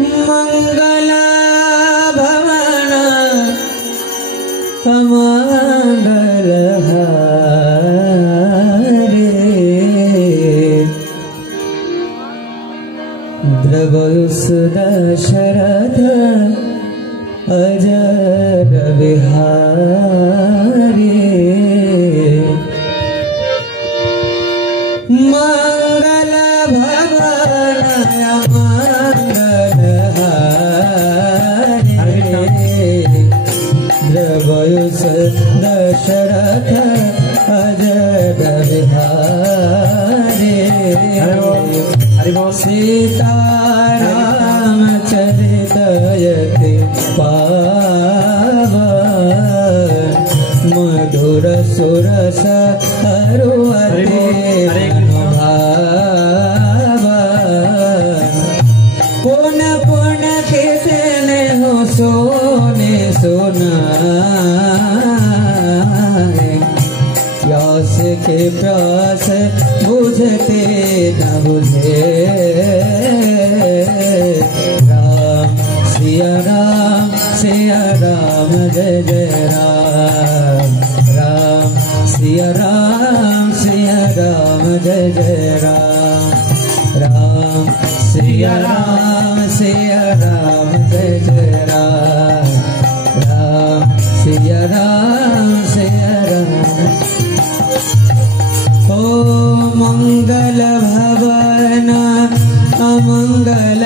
मंगल भवन मंगल हारे द्रवयुस दशरथ अजर बिहारी मंगल भवन मंगल हारे द्रवयुस दशरथ अजर बिहारी सीताराम चरित यति पावन मधुर सुरस हरुवते अनुभावन पुन पुन कितने हो सोने सुनाए प्यास के प्यास बुझते न बुझे राम सिया राम जय जय राम राम सिया राम जय जय राम राम सिया राम जय जय राम राम सिया राम ओ मंगल भवन अमंगल